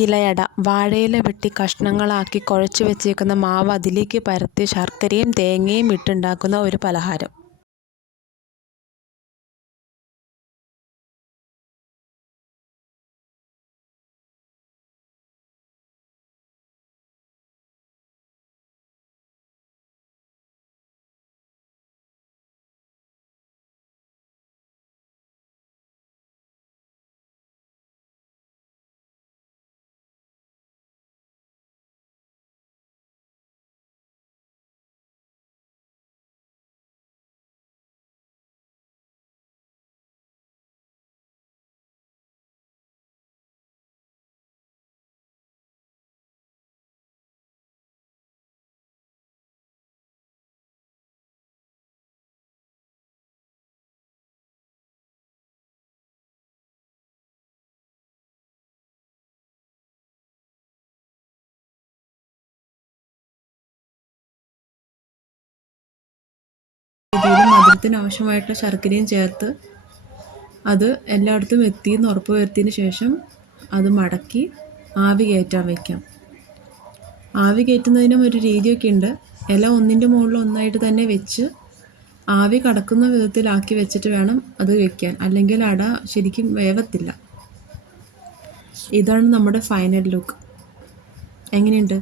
ഇലയട. വാഴയില വെട്ടി കഷണങ്ങളാക്കി കുഴച്ചു വെച്ചേക്കുന്ന മാവ് അതിലേക്ക് പരത്തി ശർക്കരയും തേങ്ങയും ഇട്ടുണ്ടാക്കുന്ന ഒരു പലഹാരം. രീതിയിൽ മധുരത്തിന് ആവശ്യമായിട്ടുള്ള ശർക്കരയും ചേർത്ത് അത് എല്ലായിടത്തും എത്തിയെന്ന് ഉറപ്പ് വരുത്തിയതിന് ശേഷം അത് മടക്കി ആവി കയറ്റാൻ വയ്ക്കാം. ആവി കയറ്റുന്നതിനും ഒരു രീതിയൊക്കെ ഉണ്ട്. ഇല ഒന്നിൻ്റെ മുകളിൽ ഒന്നായിട്ട് തന്നെ വെച്ച് ആവി കടക്കുന്ന വിധത്തിലാക്കി വെച്ചിട്ട് വേണം അത് വെക്കാൻ, അല്ലെങ്കിൽ അട ശരിക്കും വേവത്തില്ല. ഇതാണ് നമ്മുടെ ഫൈനൽ ലുക്ക്. എങ്ങനെയുണ്ട്?